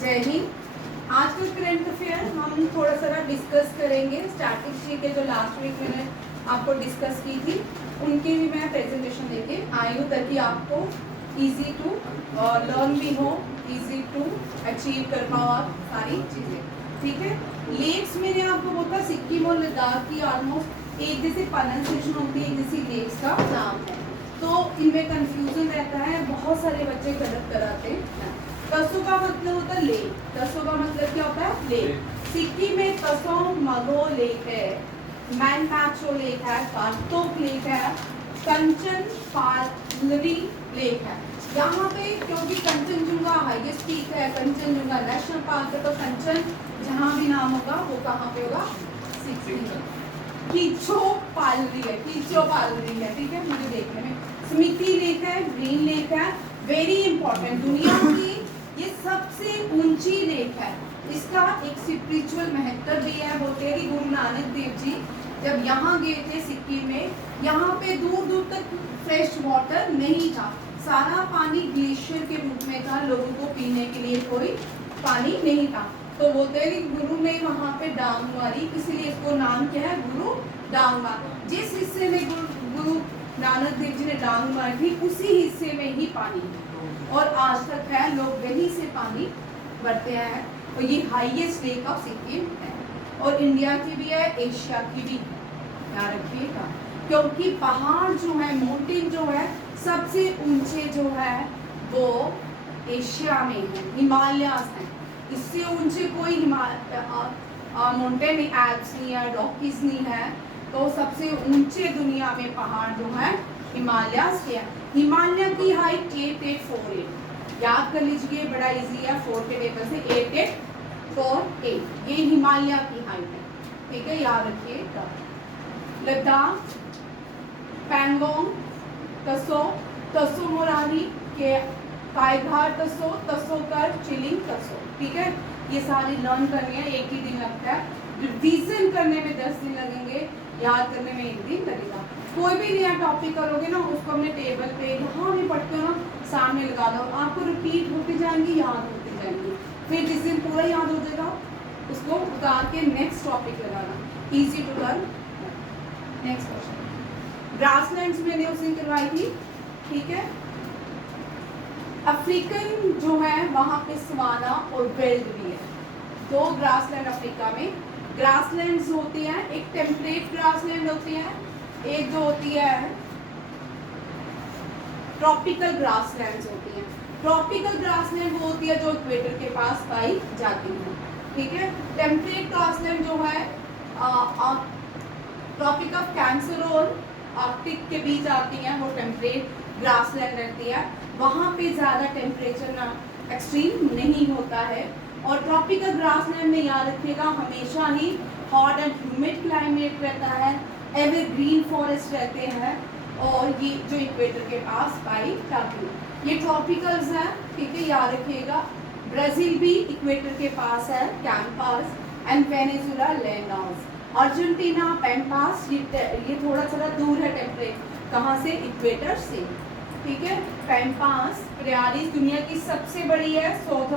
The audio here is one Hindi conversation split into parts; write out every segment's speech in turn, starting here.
जय हिंद। आज का करंट अफेयर हम थोड़ा सा डिस्कस करेंगे। स्टैटिस्टिक्स के जो लास्ट वीक मैंने आपको डिस्कस की थी उनकी भी मैं प्रेजेंटेशन देके आई हूँ ताकि आपको इजी टू लर्न भी हो, इजी टू अचीव कर पाओ आप सारी चीज़ें। ठीक है, लेक्स मैंने आपको बोला सिक्किम और लद्दाख की ऑलमोस्ट एक जैसे प्रोनाउंसिएशन होती है, एक जैसी लेक्स का नाम है, तो इनमें कंफ्यूजन रहता है, बहुत सारे बच्चे गलत कराते हैं। तसो का मतलब होता है लेक। तसो का मतलब क्या होता है? लेक। सिक्किम में तसो मगो लेक है, मैनपैचो लेक है, कार्तोक लेक है, कंचन पालरी लेक है। यहाँ पे क्योंकि कंचनजुंगा हाईएस्ट पीक है, कंचनजुंगा नेशनल पार्क है, तो कंचन जहाँ भी नाम होगा वो कहाँ पे होगा? सिक्किम में। कीचो पालरी है, कीचो पालरी है, ठीक है, मुझे देखने में। स्मिति लेक है, ग्रीन लेक है, वेरी इंपॉर्टेंट, दुनिया की ये सबसे ऊंची लेक है। इसका एक स्पिरिचुअल महत्व भी है। बोलते हैं कि गुरु नानक देव जी जब यहाँ गए थे सिक्किम में, यहाँ पे दूर दूर तक फ्रेश वाटर नहीं था, सारा पानी ग्लेशियर के रूप में था, लोगों को पीने के लिए कोई पानी नहीं था। तो बोलते हैं कि गुरु ने वहाँ पे डांग मारी, इसीलिए इसको नाम क्या है? गुरु डांग मार। जिस हिस्से में गुरु नानक देव जी ने डांग मारी थी उसी हिस्से में ही पानी और आज तक है, लोग वहीं से पानी भरते हैं। और ये हाईएस्ट लेक ऑफ सिक्किम है और इंडिया की भी है, एशिया की भी है, याद रखिएगा। क्योंकि पहाड़ जो है, माउंटेन जो है, सबसे ऊंचे जो है वो एशिया में है, हिमालयास है। इससे ऊंचे कोई माउंटेन नहीं, एल्प्स नहीं है, रॉकीज नहीं है। तो सबसे ऊंचे दुनिया में पहाड़ जो है हिमालयास के है। हिमालय की हाइट 8848, याद कर लीजिए, बड़ा इजी है, 4 के टेबल से 8848 ये हिमालय की हाइट है, ठीक है, याद रखिए। लद्दाख, पैंगोंग तसो, तसो मोरानी के कायघाट तसो, तसोकर, चिलिंग तसो, ठीक है, ये सारी लर्न करनी है, एक ही दिन लगता है। रिवीजन करने में 10 दिन लगेंगे, याद करने में 1 दिन लगेगा। कोई भी नया टॉपिक करोगे ना, उसको अपने टेबल पे जहाँ भी पढ़ते हो ना सामने लगा दो, आपको रिपीट होती जाएंगी, याद होती जाएंगी। फिर जिस दिन पूरा याद हो जाएगा उसको उतार के नेक्स्ट टॉपिक लगाना, easy to learn. Next question, grasslands मैंने उस दिन करवाई थी, ठीक है। अफ्रीकन जो है वहाँ पे सवाना और वेल्ड भी है, 2 ग्रासलैंड अफ्रीका में। ग्रासलैंड्स होती हैं, एक टेम्परेट ग्रासलैंड होती है, एक जो होती है ट्रॉपिकल ग्रासलैंड्स होती हैं। ट्रॉपिकल ग्रासलैंड वो होती है जो इक्वेटर के पास पाई जाती है, ठीक है। टेम्परेट ग्रासलैंड जो है ट्रॉपिक ऑफ कैंसर और आर्कटिक के बीच आती हैं, वो टेम्परेट ग्रासलैंड रहती है। वहाँ पे ज़्यादा टेम्परेचर ना एक्सट्रीम नहीं होता है। और ट्रॉपिकल ग्रासलैंड में याद रखिएगा हमेशा ही हॉट एंड ह्यूमिड क्लाइमेट रहता है, एवरग्रीन फॉरेस्ट रहते हैं, और ये जो इक्वेटर के पास पाई जाती है। ये ट्रॉपिकल्स हैं, ठीक है, याद रखिएगा। ब्राज़ील भी इक्वेटर के पास है, कैंपास, एंड वेनेजुला लैंडास। अर्जेंटीना पैम्पास, ये थोड़ा थोड़ा दूर है टेम्परेट, कहाँ से? इक्वेटर से, ठीक है। पैम्पास प्रियारिस दुनिया की सबसे बड़ी है, साउथ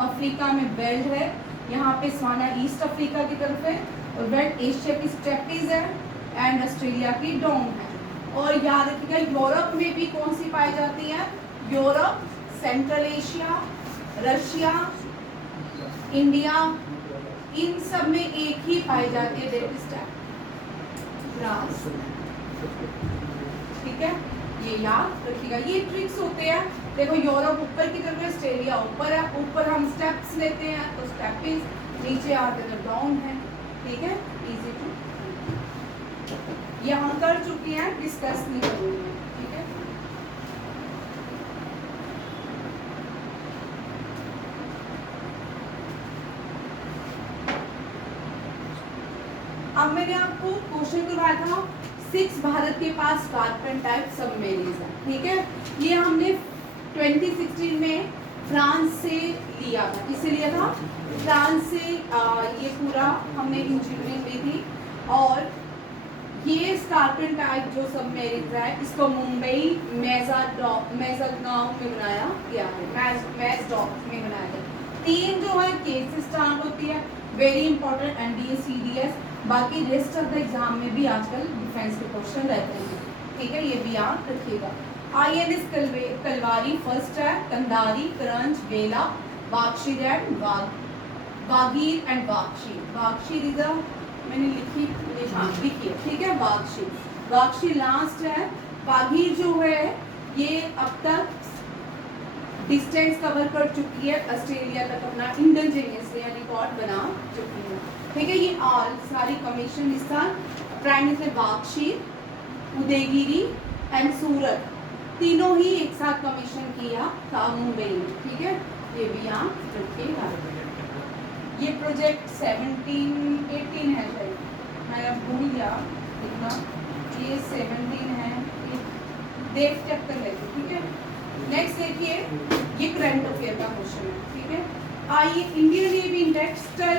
अफ्रीका में बेल्ट है, यहाँ पे सवाना ईस्ट अफ्रीका की तरफ है, और वेस्ट एशिया की स्टेपीज है, एंड ऑस्ट्रेलिया की डोंग है। और याद रखिएगा यूरोप में भी कौन सी पाई जाती है? Europe, Central Asia, Russia, India, इन सब में एक ही पाई जाती है, दैट इज ग्रास, ठीक है, ये याद रखिएगा। ये ट्रिक्स होते हैं, देखो यूरोप ऊपर की तरफ है, ऑस्ट्रेलिया ऊपर है, ऊपर हम स्टेप्स लेते हैं तो स्टेपिस, नीचे आते तो डाउन है, ठीक है, इजी टू, ये हम कर चुके हैं, डिस्कस नहीं करूंगी, ठीक है। अब मैंने आपको क्वेश्चन करवाया था 6 भारत के पास स्कॉर्पियन टाइप सबमरीन्स है, ठीक है। ये हमने 2016 में फ्रांस से लिया था, किससे लिया था? फ्रांस से। ये पूरा हमने इंजीनियरिंग ली थी, और ये स्कॉर्पियन टाइप जो सबमरीन है इसको मुंबई मेज़गांव में बनाया गया है, मेज़डॉक में बनाया गया। 3 जो के से स्टार्ट होती है, वेरी इंपॉर्टेंट एनडीए सीडीएस। बाकी रेस्ट ऑफ द एग्जाम में भी आजकल डिफेंस के क्वेश्चन रहते हैं, ठीक है, ये भी याद रखिएगा। INS कलवारी फर्स्ट है, कंधारी, करंज, वेला, Vagsheer and Vagir and Vagsheer. Vagsheer is मैंने लिखी है, ठीक है, वागशीर लास्ट है। वागीर जो है ये अब तक डिस्टेंस कवर कर चुकी है, ऑस्ट्रेलिया तक अपना इंडिजिनियसली रिकॉर्ड बना चुकी है, ठीक है। ये ऑल सारी कमीशन इस साल prime minister Vagsheer, Udaygiri and Surat तीनों ही एक साथ कमीशन किया था मुंबई में, ठीक है, ये भी यहाँ रखिएगा। ये प्रोजेक्ट 17-18 है शायद, मैं भूल गया लिखना, ये 17 है, देख चेक कर लेते, ठीक है। नेक्स्ट देखिए, ये करंट अफेयर का क्वेश्चन है, ठीक है। आइए, Indian navy inducts stealth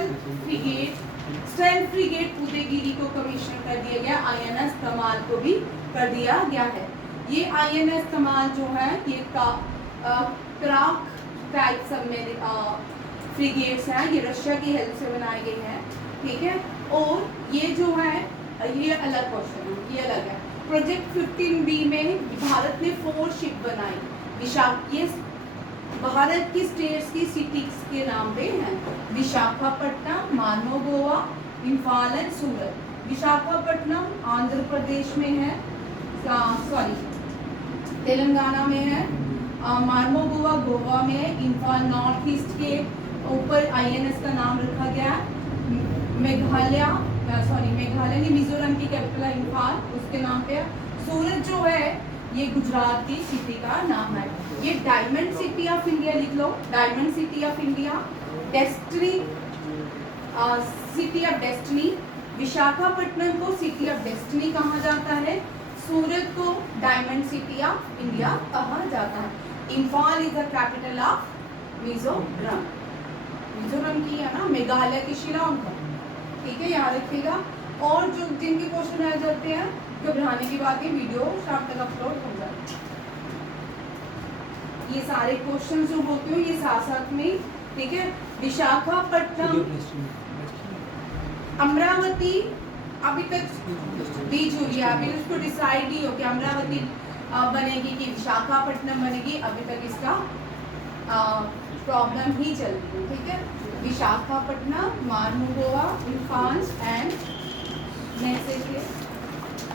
frigate Udaygiri को कमीशन कर दिया गया, INS कमाल को भी कर दिया गया है। ये INS कमाल जो है ये क्राक टाइप सब फ्रिगेट्स हैं, ये रशिया की हेल्प से बनाई गई हैं, ठीक है। और ये जो है ये अलग क्वेश्चन है, ये अलग है। प्रोजेक्ट 15B में भारत ने 4 शिप बनाई, ये भारत की स्टेट्स की सिटीज के नाम पे हैं, विशाखापट्टनम, मानो, गोवा, इम्फाल एंड सूरत। विशाखापट्टनम आंध्र प्रदेश में है, सॉरी तेलंगाना में है, मार्मो गोवा में है, इम्फाल नॉर्थ ईस्ट के ऊपर INS का नाम रखा गया है। मेघालय की मिजोरम की कैपिटल है इम्फाल, उसके नाम पे। सूरत जो है ये गुजरात की सिटी का नाम है। ये डायमंड सिटी ऑफ इंडिया लिख लो, diamond city of India, destiny city of destiny. Visakhapatnam को सिटी ऑफ डेस्टिनी कहा जाता है, सूरत को डायमंड सिटी ऑफ इंडिया कहा जाता है। Imphal is the capital of Mizoram, Mizoram की है ना, मेघालय की शिलांग का, ठीक है, याद रखिएगा। और जो जिनके क्वेश्चन आ जाते हैं घबराने की बात है, वीडियो शाम तक अपलोड हो जाए। ये सारे क्वेश्चन जो होते हैं ये साथ साथ में, ठीक है। विशाखापट्टनम, अमरावती अभी तक बीच हुई है, अभी उसको डिसाइड ही हो कि अमरावती बनेगी कि विशाखापट्टनम बनेगी, अभी तक इसका प्रॉब्लम ही चल रही है, ठीक है। Visakhapatnam, Mormugao, Imphal and next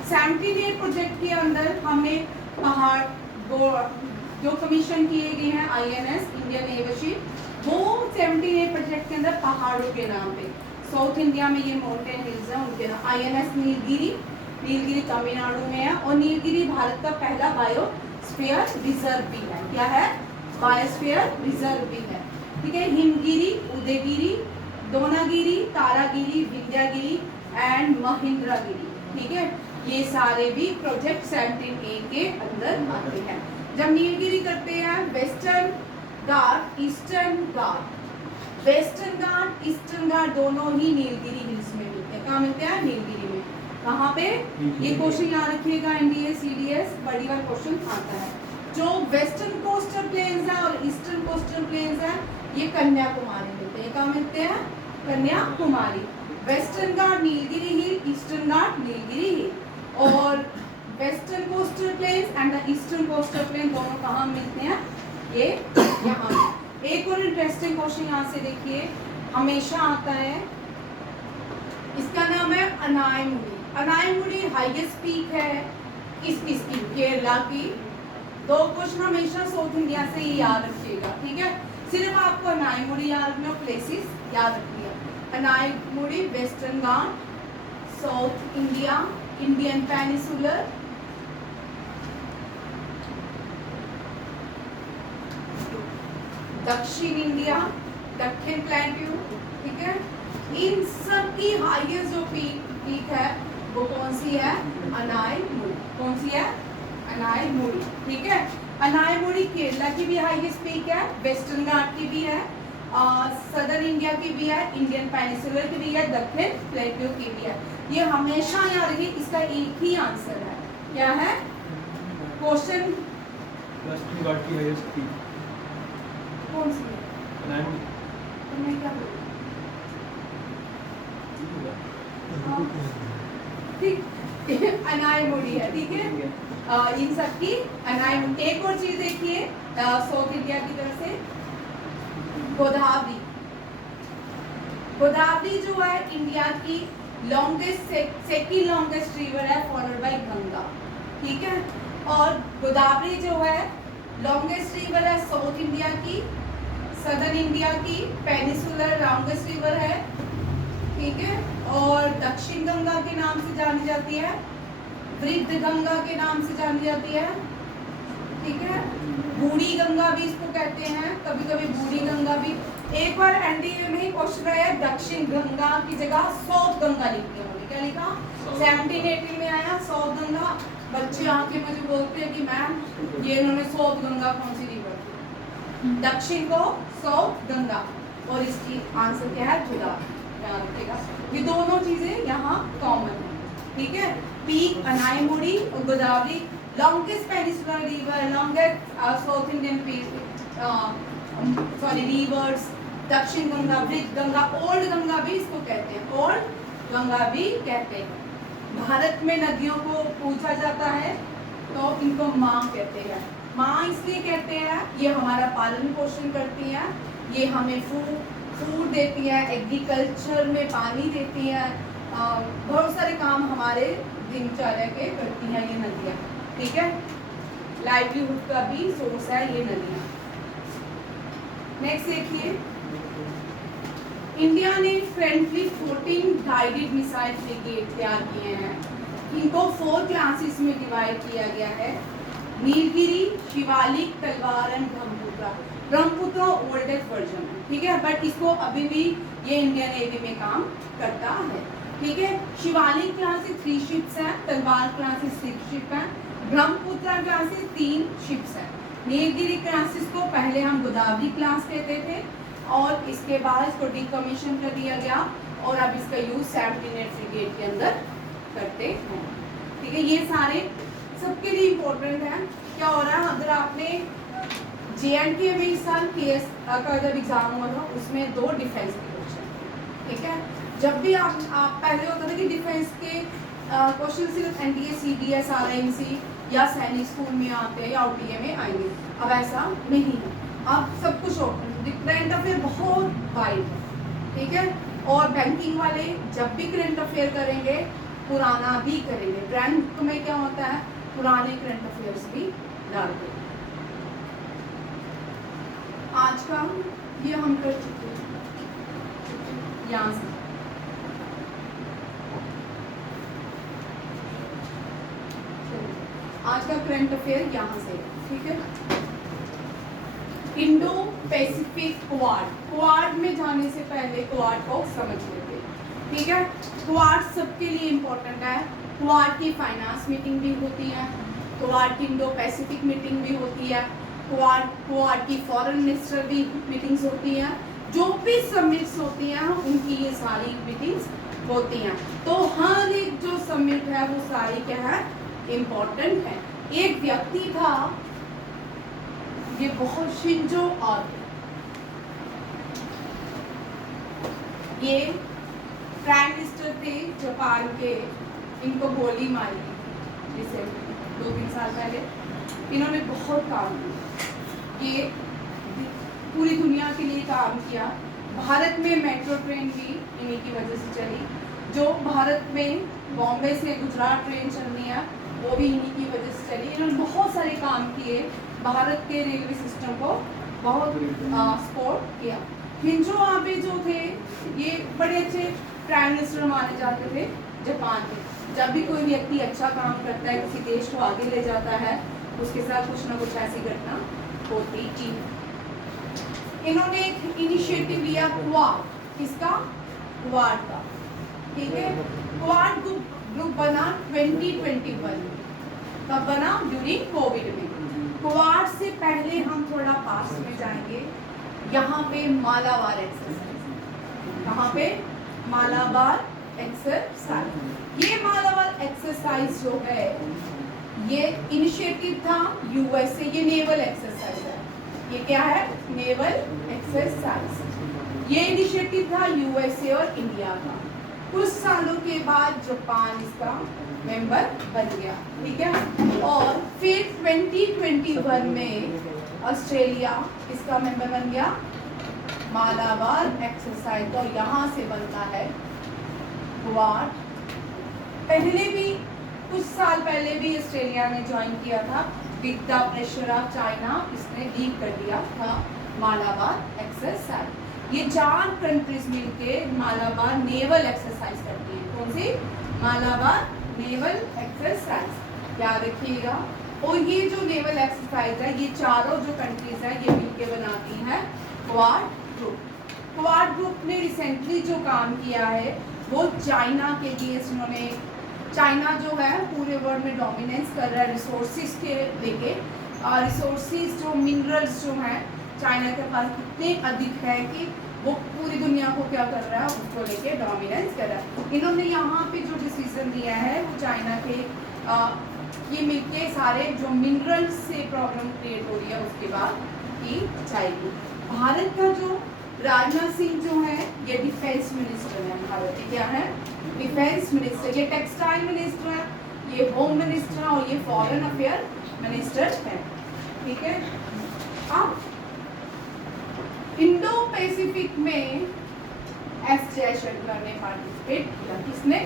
78 project के अंदर हमने पहाड़ जो कमीशन किए गए हैं INS इंडियन नेवी शिप, वो 78 प्रोजेक्ट के अंदर पहाड़ों के नाम पे, साउथ इंडिया में ये माउंटेन हिल्स हैं उनके नाम। INS नीलगिरी तमिलनाडु में है, और नीलगिरी भारत का पहला बायोस्फीयर रिजर्व भी है। क्या है? बायोस्फीयर रिजर्व भी है, ठीक है। हिमगिरी, उदयगिरी, दोनागिरी, तारागिरी, विंध्यागिरी एंड महेंद्रगिरी, ठीक है, ये सारे भी प्रोजेक्ट 17A के अंदर आते हैं। जब नीलगिरी करते हैं, वेस्टर्न घाट, ईस्टर्न घाट, वेस्टर्न घाट, ईस्टर्न घाट दोनों ही नीलगिरी हिल्स में मिलते हैं। कहाँ मिलते हैं? नीलगिरी में। कहाँ पे? ये क्वेश्चन याद रखिएगा, NDA CDS बड़ी बार क्वेश्चन आता है। जो वेस्टर्न कोस्टल प्लेन्स है और ईस्टर्न कोस्टल प्लेन्स है, ये कन्याकुमारी मिलते हैं। कहाँ मिलते हैं? कन्याकुमारी। वेस्टर्न घाट नीलगिरी हिल, ईस्टर्न घाट नीलगिरी हिल, और western coastal plains and the eastern coastal plain दोनों कहाँ मिलते हैं? ये यहाँ। एक और इंटरेस्टिंग क्वेश्चन यहाँ से देखिए, हमेशा आता है, इसका नाम है अनायमुड़ी। अनायमुड़ी हाईएस्ट पीक है किसकी? केरला की। 2 क्वेश्चन हमेशा साउथ इंडिया से ही याद रखिएगा, ठीक है। सिर्फ आपको अनायमुड़ी याद रखना, प्लेसेस याद रखिएगा। अनायमुड़ी वेस्टर्न घाट, साउथ इंडिया, इंडियन पेनिसुलर, दक्षिण इंडिया, दक्षिण प्लेट्यू, ठीक है। इन सब की हाईएस्ट जो पीक है वो कौन सी है? अनायमुड़ी। कौन सी है? अनायमुड़ी, ठीक है। अनायमुड़ी केरला की भी हाईएस्ट पीक है, वेस्टर्न घाट की भी है, सदर्न इंडिया की भी है, इंडियन पेनिसुलर की भी है, दक्षिण प्लेट्यू की भी है। ये हमेशा याद रखिए, इसका एक ही आंसर है। क्या है क्वेश्चन? वेस्टर्न घाट की हाईएस्ट पीक कौन सी है? तो मैं क्या बोलूं? ठीक अनायमुड़ी है, ठीक है। इन सब की अनायमुड़ी। एक और चीज देखिए साउथ इंडिया की तरफ से, गोदावरी। गोदावरी जो है इंडिया की लॉन्गेस्ट सेकंड लॉन्गेस्ट रिवर है, फॉलोड बाय गंगा, ठीक है। और गोदावरी जो है लॉन्गेस्ट रिवर है साउथ इंडिया की, सदर्न इंडिया की पेनिसुलर लॉन्गेस्ट रिवर है, ठीक है। और दक्षिण गंगा के नाम से जानी जाती है, वृद्ध गंगा के नाम से जानी जाती है, ठीक है। बूढ़ी गंगा भी इसको कहते हैं, कभी कभी बूढ़ी गंगा भी। एक बार एनडीए में क्वेश्चन आया दक्षिण गंगा की जगह साउथ गंगा लिखी होगी, क्या लिखा? 1780 में आया साउथ गंगा। बच्चे आके मुझे बोलते हैं कि मैम ये इन्होंने साउथ गंगा कौन सी रिवर की? दक्षिण को साउथ गंगा, और इसकी आंसर क्या है? गोदावरी। रखिएगा ये दोनों चीजें यहाँ कॉमन है, ठीक है। पीक अनायमुड़ी और Godavari longest peninsular river, longest south Indian reverse, दक्षिण गंगा, वृद्ध गंगा, ओल्ड गंगा भी इसको कहते हैं, ओल्ड गंगा भी कहते हैं। भारत में नदियों को पूछा जाता है तो इनको माँ कहते हैं। माँ इसलिए कहते हैं ये हमारा पालन पोषण करती हैं, ये हमें फूड देती है, एग्रीकल्चर में पानी देती है, बहुत सारे काम हमारे दिनचर्या के करती हैं ये नदियाँ, ठीक है। लाइवलीहुड का भी सोर्स है ये नदियाँ। नेक्स्ट देखिए, इंडिया ने फ्रेंडली 14 गाइडेड मिसाइल फ्रिगेट तैयार किए हैं। इनको 4 क्लासेस में डिवाइड किया गया है, नीलगिरी, शिवालिक, तलवार and Brahmaputra. Brahmaputra oldest version है, ठीक है, बट इसको अभी भी ये इंडियन नेवी में काम करता है, ठीक है। शिवालिक क्लास से 3 शिप्स हैं, तलवार क्लास से 6 शिप हैं, ब्रह्मपुत्रा क्लास से 3 शिप्स हैं। नीलगिरी क्लासेस को पहले हम गोदावरी क्लास कहते थे और इसके बाद इसको डिकमीशन कर दिया गया और अब इसका यूज 17 फ्रिगेट के अंदर करते हैं, ठीक है। ये सारे सबके लिए इम्पोर्टेंट है। क्या हो रहा है, अगर आपने JNK में इस साल केएस का जब एग्जाम हुआ था उसमें 2 डिफेंस के क्वेश्चन, ठीक है। जब भी आप पहले होता था कि डिफेंस के क्वेश्चन सिर्फ NDA, CDS, RIMC या सैनिक स्कूल में आते हैं या OTA में आएंगे, अब ऐसा नहीं है, अब सब कुछ करंट अफेयर बहुत वाइड है, ठीक है। और बैंकिंग वाले जब भी करंट अफेयर करेंगे पुराना भी करेंगे, बैंक में क्या होता है पुराने करंट अफेयर्स भी डालते हैं। आज का ये हम कर चुके हैं यहाँ से। आज का करंट अफेयर यहाँ से, ठीक है। इंडो पैसिफिक क्वाड में जाने से पहले क्वाड को समझ लेते, ठीक है। क्वाड सबके लिए इम्पोर्टेंट है। क्वाड की फाइनेंस मीटिंग भी होती है, क्वाड की इंडो पैसिफिक मीटिंग भी होती है, क्वाड की फॉरेन मिनिस्टर भी मीटिंग्स होती हैं, जो भी समिट्स होती हैं उनकी ये सारी मीटिंग्स होती हैं। तो हर एक जो समिट है वो सारी क्या है इम्पोर्टेंट है। एक व्यक्ति था, ये बहुत शिंजो आबे, ये प्राइम मिनिस्टर थे जापान के, इनको गोली मारी रिसेंटली 2-3 साल पहले। इन्होंने बहुत काम किया, ये पूरी दुनिया के लिए काम किया। भारत में मेट्रो ट्रेन भी इन्हीं की वजह से चली, जो भारत में बॉम्बे से गुजरात ट्रेन चलनी है वो भी इन्हीं की वजह से चली। इन्होंने बहुत सारे काम किए, भारत के रेलवे सिस्टम को बहुत सपोर्ट किया। शिंजो आबे जो थे ये बड़े अच्छे प्राइम मिनिस्टर माने जाते थे जापान के। जब भी कोई व्यक्ति अच्छा काम करता है, किसी देश को आगे ले जाता है, उसके साथ कुछ ना कुछ ऐसी घटना होती थी। इन्होंने एक इनिशिएटिव लिया क्वाड, किसका? क्वाड का, ठीक है। क्वाड ग्रुप बना 2021, कब बना? ड्यूरिंग कोविड में। क्वाड से पहले हम थोड़ा पास में जाएंगे, यहाँ पे मालाबार एक्सरसाइज, कहाँ पे? मालाबार एक्सरसाइज। ये मालाबार एक्सरसाइज जो है ये इनिशिएटिव था US से, ये नेवल एक्सरसाइज है। ये क्या है? Naval exercise. ये इनिशिएटिव था यूएसए और इंडिया का। कुछ सालों के बाद जापान इसका मेंबर बन गया, ठीक है। और फिर 2021 में ऑस्ट्रेलिया इसका मेंबर बन गया, मालाबार एक्सरसाइज। तो यहाँ से बनता है क्वाड। पहले भी कुछ साल पहले भी ऑस्ट्रेलिया ने ज्वाइन किया था, with the pressure of China इसने लीव कर दिया था मालाबार एक्सरसाइज। ये 4 कंट्रीज मिलके मालाबार नेवल एक्सरसाइज करती हैं। कौन सी? मालाबार नेवल एक्सरसाइज, याद रखिएगा। और ये जो नेवल एक्सरसाइज है, ये चारों जो कंट्रीज है ये मिलके बनाती हैं क्वाड ग्रुप। क्वाड ग्रुप ने रिसेंटली जो काम किया है वो चाइना के अगेंस्ट उन्होंने, चाइना जो है पूरे वर्ल्ड में डोमिनेंस कर रहा है रिसोर्सिस के लेके। रिसोर्सिस जो मिनरल्स जो हैं चाइना के पास इतने अधिक है कि वो पूरी दुनिया को क्या कर रहा है, उसको लेके डोमिनेंस कर रहा है। इन्होंने यहाँ पे जो डिसीजन लिया है वो चाइना के ये मिलके सारे जो मिनरल्स से प्रॉब्लम क्रिएट हो रही है उसके बाद की जाएगी। भारत का जो राजनाथ सिंह जो है ये डिफेंस मिनिस्टर है, भारत के क्या है? Defence minister. ये टेक्सटाइल मिनिस्टर है, ये होम मिनिस्टर है और ये फॉरेन अफेयर मिनिस्टर है, ठीक है। अब इंडो पैसिफिक में एस जयशंकर ने पार्टिसिपेट किया। किसने?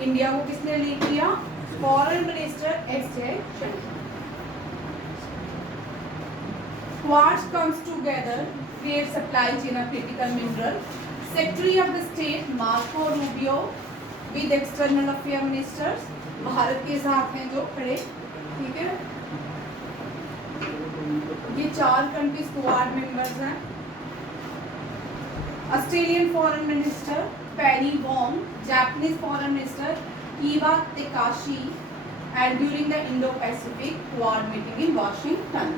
इंडिया को किसने लीड किया? Foreign minister S Jaishankar. Quads comes together, create supply chain of critical mineral. Secretary of the State Marco Rubio with external affairs ministers, Bharat के साथ हैं जो खड़े, ठीक है। ये 4 कंट्रीज क्वाड मेंबर्स हैं। Australian foreign minister Penny Wong, Japanese foreign minister कीवा तेकाशी, and during the Indo Pacific Quad meeting in Washington.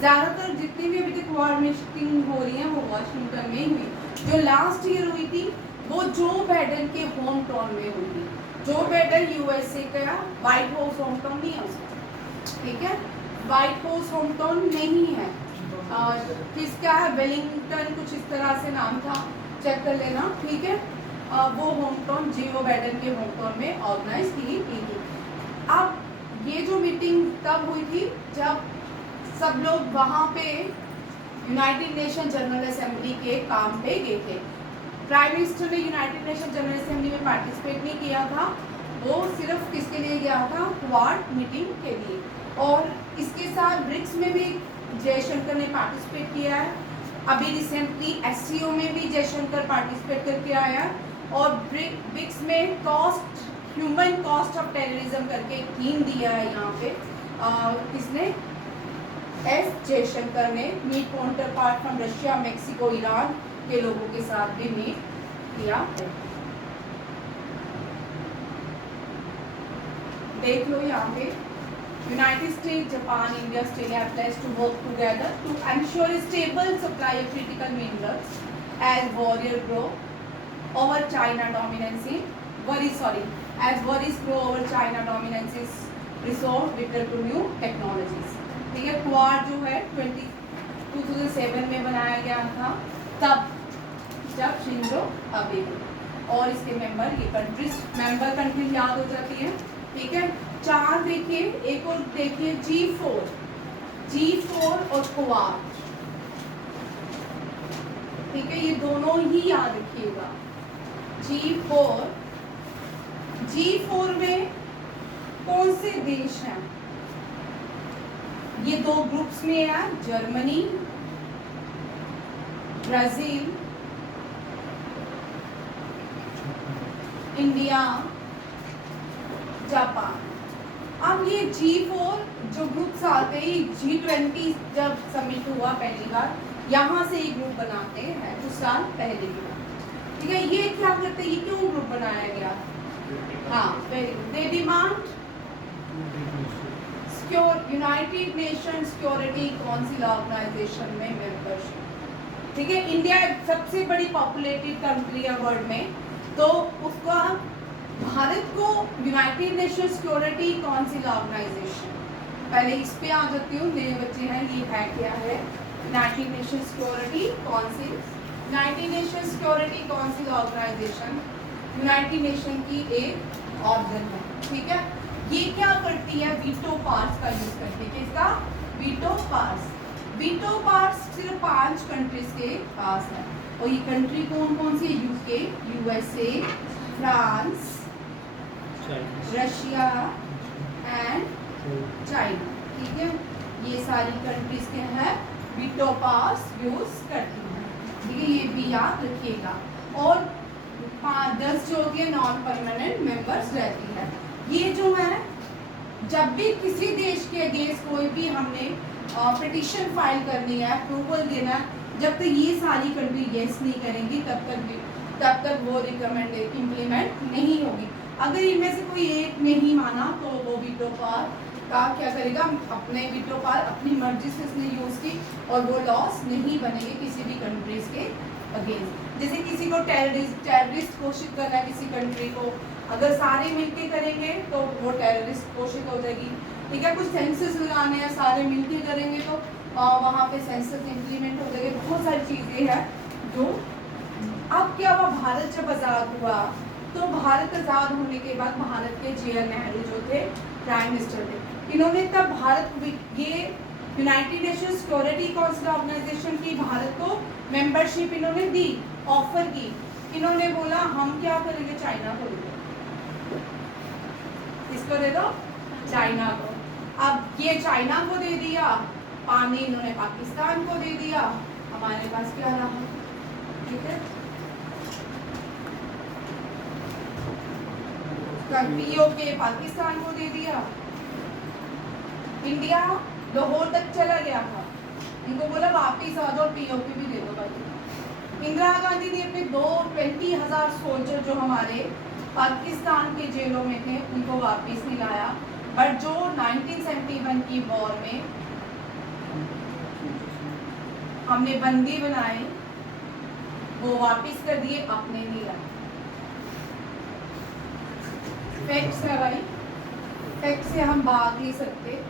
ज़्यादातर जितनी भी अभी तक क्वाड मीटिंग हो रही हैं वो वाशिंगटन में ही हुई। जो लास्ट ईयर हुई थी वो जो बाइडेन के होम टाउन में हुई थी। जो बाइडेन यूएसए का व्हाइट हाउस होम टाउन नहीं है उसका, ठीक है। व्हाइट हाउस होम टाउन नहीं है, किसका है? वेलिंगटन कुछ इस तरह से नाम था, चेक कर लेना, ठीक है। वो होम टाउन जो बाइडेन के होम टाउन में ऑर्गेनाइज की थी। अब ये जो मीटिंग तब हुई थी जब सब लोग वहाँ पे यूनाइटेड नेशन जनरल असेंबली के काम पे गए थे। प्राइम मिनिस्टर ने यूनाइटेड नेशन जनरल असेंबली में पार्टिसिपेट नहीं किया था, वो सिर्फ किसके लिए गया था? क्वाड मीटिंग के लिए। और इसके साथ ब्रिक्स में भी जयशंकर ने पार्टिसिपेट किया है। अभी रिसेंटली एससीओ में भी जयशंकर पार्टिसिपेट करके आया। और ब्रिक्स में cost, human cost of terrorism करके एक थीम दिया है यहाँ पे। किसने? एस जयशंकर ने meet counterpart from Russia, Mexico, Iran के लोगों के साथ भी मीट किया। देख लो यहाँ पे United States, Japan, India, Australia have pledged to work together to ensure a stable supply of critical minerals as warriors grow over China dominance in as worries grow over China dominance is resource with to new technologies. ठीक है। क्वाड जो है 2007 में बनाया गया था, तब जब शिंजो अबे और इसके मेंबर ये कंट्रीज, मेंबर कंट्रीज याद हो जाती है, ठीक है। 4 देखिए, एक और देखिए G4 और क्वाड, ठीक है। ये दोनों ही याद रखिएगा। G4 में कौन से देश हैं? ये 2 ग्रुप्स में है, जर्मनी, ब्राजील, इंडिया, जापान। अब ये G4 जो ग्रुप्स आते हैं, G20 जब समिट हुआ पहली बार, यहाँ से ये ग्रुप बनाते हैं कुछ साल पहले की बात, ठीक है। ये क्या करते हैं, ये क्यों ग्रुप बनाया गया? हाँ, very good. They demand united nation security council organisation में मेंबरशिप, ठीक है। इंडिया सबसे बड़ी पॉपुलेटेड कंट्री है वर्ल्ड में, तो उसका भारत को united nation security council organisation, पहले इस पे आ जाती हूँ, मेरे बच्चे हैं, ये है क्या है? United nation security council united nation security council organisation united nation की एक ऑर्गन है, ठीक है। ये क्या करती है, वीटो पावर्स का यूज करती है। किसका? Veto powers. वीटो पावर्स सिर्फ 5 कंट्रीज के पास है, और ये कंट्री कौन कौन सी? UK, USA, France, Russia and China, ठीक है। ये सारी कंट्रीज के हैं वीटो पावर्स यूज करती हैं, ठीक है। ये भी याद रखिएगा। और 10 जो होती है नॉन परमानेंट मेंबर्स रहती है। ये जो है, जब भी किसी देश के अगेंस्ट कोई भी हमने पिटिशन फाइल करनी है, अप्रूवल देना है, जब तक ये सारी कंट्री येस नहीं करेंगी तब तक वो रिकमेंड इम्प्लीमेंट नहीं होगी। अगर इनमें से कोई एक नहीं माना तो वो वीटो पावर का क्या करेगा, अपने वीटो पावर अपनी मर्जी से इसने यूज की और वो लॉस नहीं बनेंगे किसी भी कंट्रीज के अगेंस्ट। जैसे किसी को टेररिस्ट घोषित करना है किसी कंट्री को, अगर सारे मिलके करेंगे तो वो टेररिस्ट घोषित हो जाएगी, ठीक है। कुछ सेंसस लगाने हैं, सारे मिलके करेंगे तो वहाँ पे सेंसस इम्प्लीमेंट हो जाएंगे। बहुत सारी चीज़ें हैं जो अब क्या हुआ, भारत जब आज़ाद हुआ तो भारत आज़ाद होने के बाद भारत के JR नेहरू जो थे प्राइम मिनिस्टर थे, इन्होंने तब ये united nation security council organisation की भारत को मेंबरशिप इन्होंने दी, ऑफर की। इन्होंने बोला हम क्या करेंगे, चाइना को दे दो, इसको दे दो, चाइना को। अब ये चाइना को दे दिया, पानी इन्होंने पाकिस्तान को दे दिया, हमारे पास क्या रहा, ठीक है। POK पाकिस्तान को दे दिया, इंडिया लाहौर तक चला गया था, इनको बोला वापिस आ जाओ, POK भी दे दो भाई। इंदिरा गांधी ने अपने 20,000 सोल्जर जो हमारे पाकिस्तान के जेलों में थे उनको वापिस नहीं लाया, बट जो 1971 की वॉर में हमने बंदी बनाए वो वापिस कर दिए, अपने नहीं लाए। फैक्ट्स है भाई, फैक्ट से हम भाग नहीं सकते।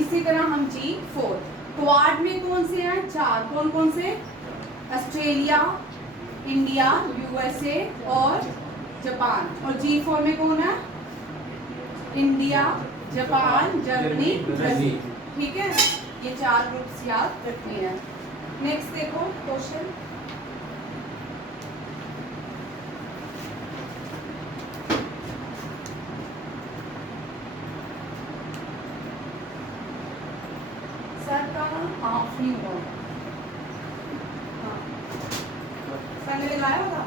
इसी तरह हम G4 क्वाड में कौन से हैं, 4, कौन कौन से? ऑस्ट्रेलिया, इंडिया, USA और जापान। और G4 में कौन है? इंडिया, जापान, जर्मनी, ब्राजील, ठीक है। ये 4 ग्रुप्स याद रखने हैं। नेक्स्ट देखो क्वेश्चन, सर का ऑफ नहीं हुआ, सर ने लगाया होगा।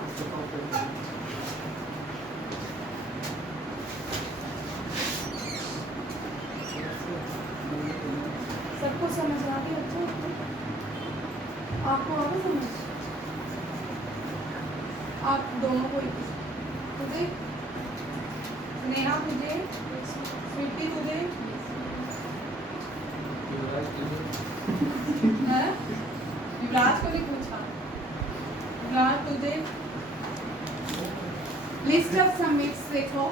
सबको समझ आ गई? अच्छा, आपको आ गई समझ? आप दोनों को, तुझे नेहा, तुझे स्वीटी, तुझे युवराज को नहीं पूछा, युवराज तुझे। लिस्ट ऑफ समिट्स देखो,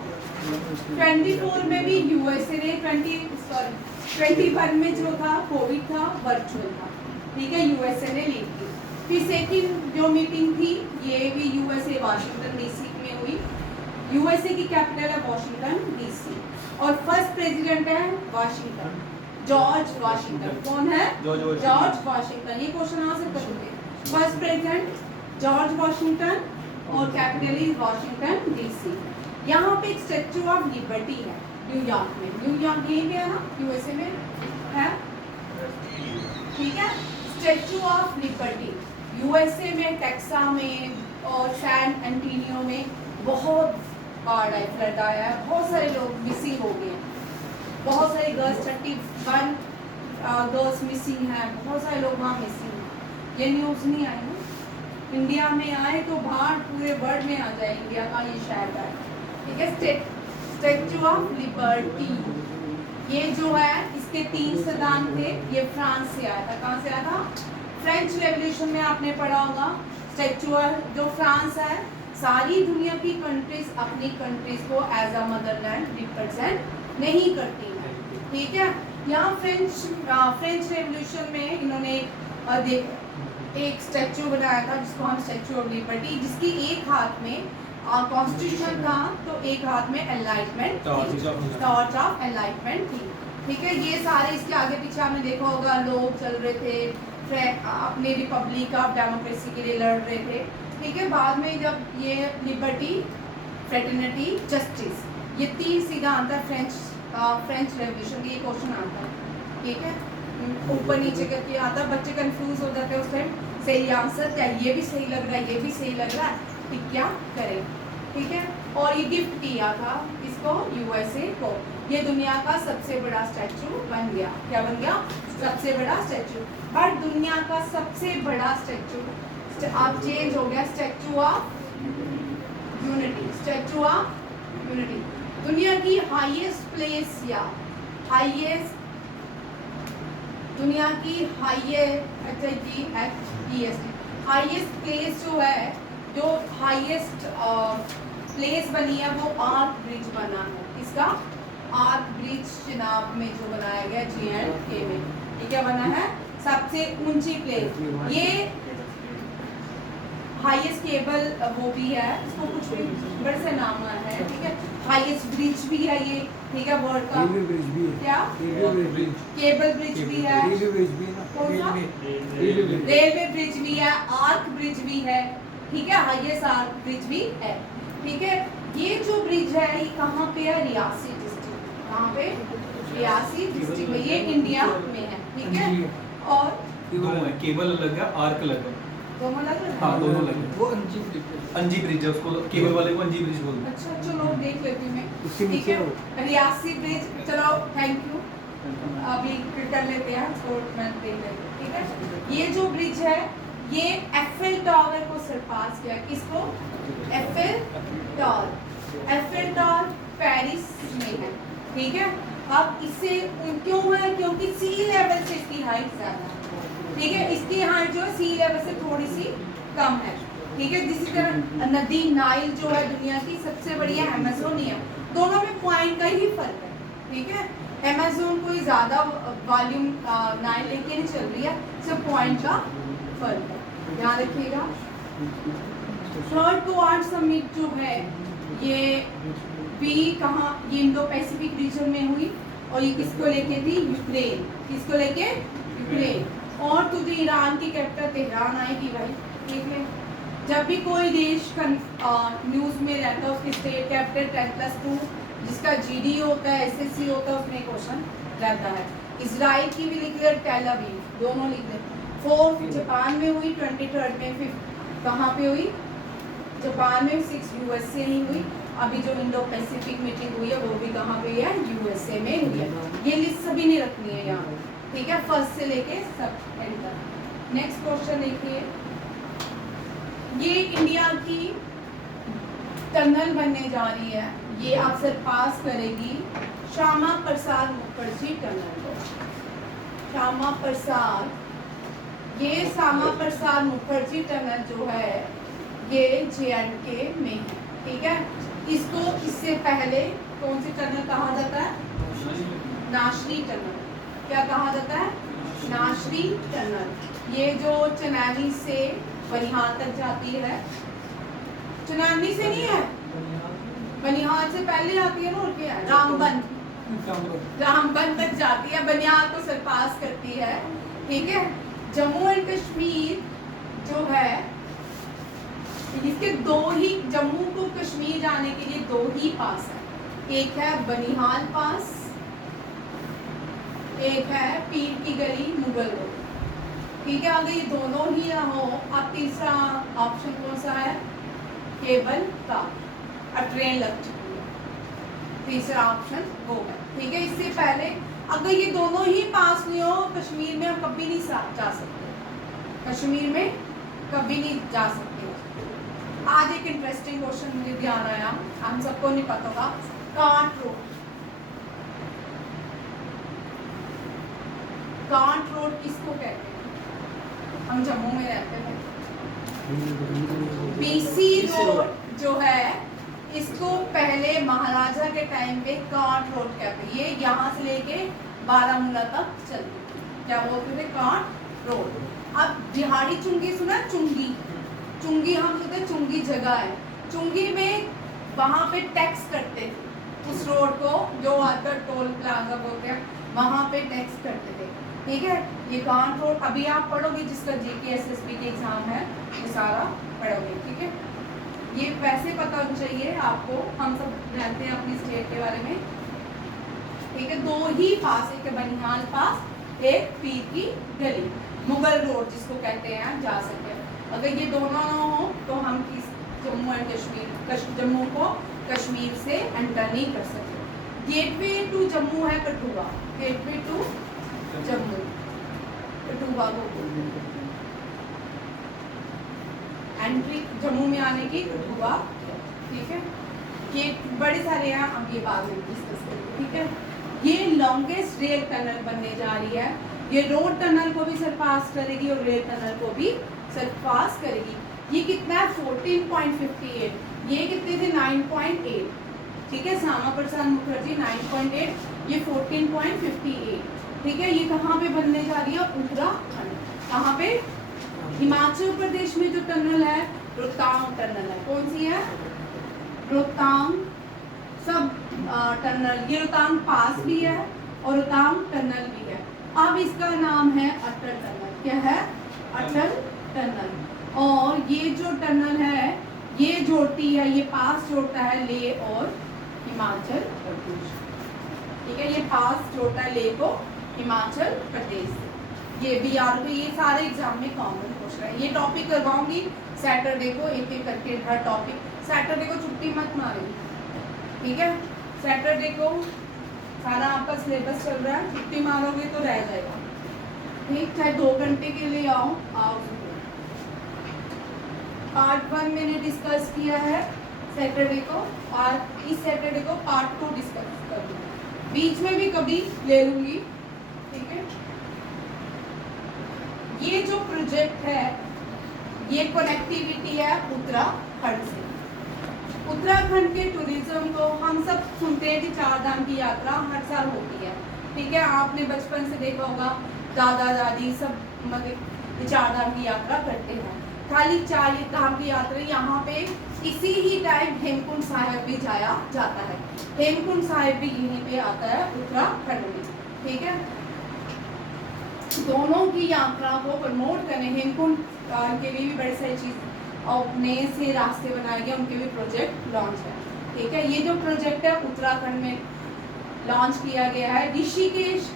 24 में भी USA ने 21 में जो था कोविड था, वर्चुअल था, ठीक है, USA ने लीड की। फिर सेकंड जो मीटिंग थी ये भी USA वाशिंगटन DC में हुई। USA की कैपिटल है वाशिंगटन DC, और फर्स्ट प्रेसिडेंट है वाशिंगटन, जॉर्ज वाशिंगटन। कौन है? George Washington. ये क्वेश्चन आ सकता है। फर्स्ट प्रेसिडेंट जॉर्ज वाशिंगटन और कैपिटल इज वाशिंगटन DC। यहाँ पे एक स्टैचू ऑफ लिबर्टी है न्यूयॉर्क में, न्यूयॉर्क यहीं पे है ना, USA में है, ठीक है। स्टैचू ऑफ लिबर्टी USA में, टेक्सा में और सैन एंटोनियो में बहुत बाढ़ आई, फ्लड आया है, बहुत सारे लोग मिसिंग हो गए, बहुत सारी गर्ल्स, 31 गर्ल्स मिसिंग हैं, बहुत सारे लोग वहाँ मिसिंग हैं। ये न्यूज़ नहीं आई ना, इंडिया में आए तो बाहर पूरे वर्ल्ड में आ जाए, इंडिया का ये शहर है, ठीक है। स्टैचू ऑफ लिबर्टी, ये जो है इसके 3 सदान थे, ये फ्रांस से आया था। कहाँ से आया था? फ्रेंच रेवोल्यूशन में आपने पढ़ा होगा। स्टैचू जो फ्रांस है, सारी दुनिया की कंट्रीज अपनी कंट्रीज को एज अ मदरलैंड रिप्रेजेंट नहीं करती हैं, ठीक है। यहाँ फ्रेंच रेवोल्यूशन में इन्होंने एक स्टैचू बनाया था जिसको हम स्टैचू ऑफ लिबर्टी, जिसकी एक हाथ में कॉन्स्टिट्यूशन था तो एक हाथ में एनलाइटमेंट टॉर्च ऑफ एनलाइटमेंट थी। ठीक है, ये सारे इसके आगे पीछे आपने देखा होगा लोग चल रहे थे अपने रिपब्लिक ऑफ डेमोक्रेसी के लिए लड़ रहे थे। ठीक है, बाद में जब ये लिबर्टी, फ्रेटर्निटी, जस्टिस, ये तीन सिद्धांत है फ्रेंच रेवोल्यूशन के, ये क्वेश्चन आता है। ठीक है, ऊपर नीचे करके आता है, बच्चे कंफ्यूज हो जाते हैं उस टाइम, सही आंसर क्या, ये भी सही लग रहा है, ये भी सही लग रहा है, ठीक क्या करें। ठीक है, और ये गिफ्ट किया था इसको यूएसए को। ये दुनिया का सबसे बड़ा स्टैचू बन गया। क्या बन गया? सबसे बड़ा स्टैचू। बट दुनिया का सबसे बड़ा स्टैचू अब चेंज हो गया, statue of unity. Statue of unity दुनिया की हाईएस्ट प्लेस या हाईएस्ट, दुनिया की हाईएस्ट प्लेस जो है, जो हाईएस्ट प्लेस बनी है वो आर्क ब्रिज बना है। इसका आर्क ब्रिज चिनाब में जो बनाया गया J&K में, ये क्या बना है? सबसे ऊंची प्लेस। ये हाईएस्ट केबल वो भी है, इसको कुछ भी बड़े से नाम है। ठीक है, हाईएस्ट ब्रिज भी है ये। ठीक है, वर्ल्ड का क्या केबल ब्रिज भी है, रेलवे ब्रिज भी है, आर्क ब्रिज भी है। ठीक है, हाईएस्ट आर्क ब्रिज भी है। ठीक है, ये जो ब्रिज है ये कहाँ पे है? रियासी डिस्ट्रिक्ट। कहाँ पे? रियासी डिस्ट्रिक्ट में, ये इंडिया में है। ठीक है, और दोनों है, केबल अलग है, आर्क अलग है। दोनों अलग है? हाँ, दोनों अलग है। वो अंजी ब्रिज है, उसको केबल वाले को अंजी ब्रिज बोलते हैं। अच्छा, चलो देख लेती हूँ मैं। ठीक है, रियासी ब्रिज, चलो थैंक यू, अभी कर लेते हैं तो मैं देख लेती हूँ। ठीक है, ये जो ब्रिज है ये एफएल टावर को सरपास किया। किसको? एफएल टावर पेरिस में है। ठीक है, अब इससे क्यों है? क्योंकि सी लेवल से इसकी हाइट ज्यादा है। ठीक है, इसकी हाइट जो है सी लेवल से थोड़ी सी कम है। ठीक है, इसी तरह नदी नाइल जो है दुनिया की सबसे बड़ी है, अमेज़ोनिया, दोनों में पॉइंट का ही फर्क है। ठीक है, अमेज़न कोई ज्यादा वॉल्यूम नाइल लेके नहीं चल रही है, सिर्फ पॉइंट का फर्क है, ध्यान रखिएगा। थर्ड क्वाड समिट जो है ये भी कहाँ? ये इंडो पैसिफिक रीजन में हुई, और ये किसको लेके थी? यूक्रेन। किसको लेके? यूक्रेन। और तुझे ईरान की कैपिटल तेहरान आएगी भाई। ठीक है, जब भी कोई देश न्यूज़ में रहता है उसकी स्टेट कैपिटल 10+2 जिसका GD होता है, SSC होता है, उसमें क्वेश्चन रहता है। इजराइल की भी लिख ले, टेल अवीव, दोनों लिख ले। 4 जापान में हुई, 23rd में, 5 कहाँ पे हुई? जापान में। 6 USA में हुई। अभी जो इंडो पैसिफिक मीटिंग हुई है वो भी कहाँ पे है? USA में हुई है। ये लिस्ट सभी ने रखनी है यहाँ। ठीक है, फर्स्ट से लेके सब एंड तक। नेक्स्ट क्वेश्चन देखिए, ये इंडिया की टनल बनने जा रही है, ये आप सरपास करेगी श्यामा प्रसाद मुखर्जी टनल को। श्यामा प्रसाद, ये श्यामा प्रसाद मुखर्जी टनल जो है ये J&K में है। ठीक है, इसको इससे पहले कौन सी टनल कहा जाता है? नाशरी टनल। क्या कहा जाता है? नाशरी टनल। ये जो चनैनी से बनिहाल तक जाती है, चनैनी से नहीं है, बनिहाल से पहले आती है ना, और क्या है? रामबन तक जाती है, बनिहाल को सरपास करती है। ठीक है, जम्मू एंड कश्मीर जो है इसके दो ही, जम्मू को कश्मीर जाने के लिए 2 ही पास है, एक है बनिहाल पास, एक है पीर की गली मुगल रोड। ठीक है, अगर ये दोनों ही ना हो, अब तीसरा ऑप्शन कौन सा है? केबल का, अब ट्रेन लग चुकी है, तीसरा ऑप्शन वो है। ठीक है, इससे पहले अगर ये दोनों ही पास नहीं हो, कश्मीर में हम कभी नहीं जा सकते, कश्मीर में कभी नहीं जा सकते। आज एक इंटरेस्टिंग क्वेश्चन मुझे ध्यान आया, हम सबको नहीं पता होगा, कांट रोड। कांट रोड किसको कहते हैं? हम जम्मू में रहते हैं। BC रोड जो है इसको पहले महाराजा के टाइम पे कांट रोड कहते हैं। ये यहाँ से लेके बारामूला तक चलती थी। क्या बोलते थे? Can't road. अब बिहाड़ी चुंगी सुना? चुंगी, चुंगी हम कहते हैं चुंगी जगह है। चुंगी में वहाँ पे टैक्स करते थे उस रोड को, जो आकर टोल प्लाजा बोलते हैं, वहाँ पे टैक्स करते थे। ठीक है, ये कांट रोड अभी आप पढ़ोगे, जिसका जीके एसएसबी के एग्जाम है ये सारा पढ़ोगे। ठीक है, ये वैसे पता होना चाहिए आपको, हम सब जानते हैं अपनी स्टेट के बारे में। ठीक है, दो ही पास, एक बनिहाल पास, एक पीर की गली, मुगल रोड जिसको कहते हैं, जा सकते हैं। अगर ये दोनों ना हो तो हम किस जम्मू एंड कश्मीर, जम्मू को कश्मीर से एंटर नहीं कर सकते। गेटवे टू जम्मू है कठुआ, गेटवे टू जम्मू, कठुआ को एंट्री जम्मू में आने की कठुआ। ठीक है, ये बड़े सारे हैं, अब ये बाद में डिस्कस करेंगे। ठीक है, ये लॉन्गेस्ट रेल टनल बनने जा रही है। ये रोड टनल को भी सरपास करेगी और रेल टनल को भी सरपास करेगी। ये कितना है? 14.58। ये कितने थे? 9.8। ठीक है, श्यामा प्रसाद मुखर्जी 9.8, ये 14.58। ठीक है, ये कहाँ पे बनने जा रही है? उत्तराखंड। कहाँ पे? हिमाचल प्रदेश में जो टनल है रोहतांग टनल है। कौन सी है? रोहतांग सब टनल। ये रोहतांग पास भी है और रोहतांग टनल भी है। अब इसका नाम है अटल टनल। क्या है? अटल टनल। और ये जो टनल है ये जोड़ती है, ये पास जोड़ता है लेह और हिमाचल प्रदेश। ठीक है, ये पास जोड़ता है लेह को हिमाचल प्रदेश से। ये भी यार, ये सारे एग्जाम में कॉमन पूछ रहे हैं। ये टॉपिक करवाऊंगी सैटरडे को, एक एक करके हर टॉपिक। सैटरडे को छुट्टी मत मारेंगे। ठीक है, सैटरडे को सारा आपका सिलेबस चल रहा है, छुट्टी मारोगे तो रह जाएगा। ठीक, चाहे 2 घंटे के लिए आओ। पार्ट 1 मैंने डिस्कस किया है सैटरडे को, और इस सैटरडे को पार्ट 2 डिस्कस करूँगी, बीच में भी कभी ले लूँगी। ठीक है, ये जो प्रोजेक्ट है ये कनेक्टिविटी है उत्तराखंड से। उत्तराखंड के टूरिज्म को हम सब सुनते हैं कि 4 धाम की यात्रा हर साल होती है। ठीक है, आपने बचपन से देखा होगा, दादा दादी सब मतलब 4 धाम की यात्रा करते हैं। खाली 4 धाम की यात्रा यहाँ पे इसी ही टाइम हेमकुंड साहिब भी जाया जाता है। हेमकुंड साहिब भी यहीं पे आता है उत्तराखंड में। ठीक है, दोनों की यात्रा को प्रमोट करने हेमकुंड के लिए भी बड़ी सारी चीज और नए से रास्ते बनाए गए, उनके भी प्रोजेक्ट लॉन्च है। ठीक है, ये जो प्रोजेक्ट है उत्तराखंड में लॉन्च किया गया है, ऋषिकेश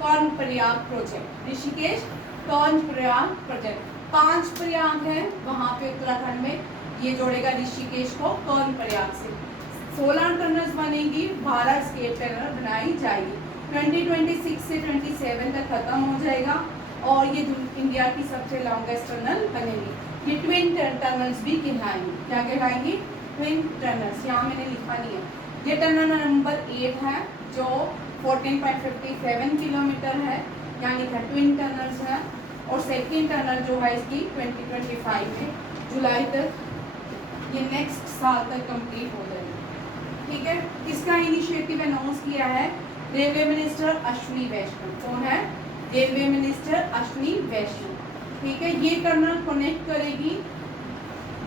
कर्णप्रयाग प्रोजेक्ट। ऋषिकेश कर्णप्रयाग प्रोजेक्ट, 5 प्रयाग है वहाँ पे उत्तराखंड में, ये जोड़ेगा ऋषिकेश को कर्णप्रयाग से। 16 टनल्स बनेंगी, 12 स्केप टनल बनाई जाएगी। 2026 से 27 तक खत्म हो जाएगा और ये इंडिया की सबसे लॉन्गेस्ट टनल बनेगी। ये ट्विन टनल्स भी कहलाएंगी। क्या कहलाएंगी? Twin tunnels. यहाँ मैंने लिखा नहीं है। ये टनल नंबर 8 है जो 14.57 किलोमीटर है, यानी कि ट्विन टनल्स है। और सेकेंड टनल जो है इसकी 2025 में जुलाई तक, ये नेक्स्ट साल तक कंप्लीट हो जाएगी। ठीक है, इसका इनिशिएटिव अनाउंस किया है रेलवे मिनिस्टर अश्विनी वैष्णव। कौन है? रेलवे मिनिस्टर अश्विनी वैष्णव। ठीक है, ये टनल कनेक्ट करेगी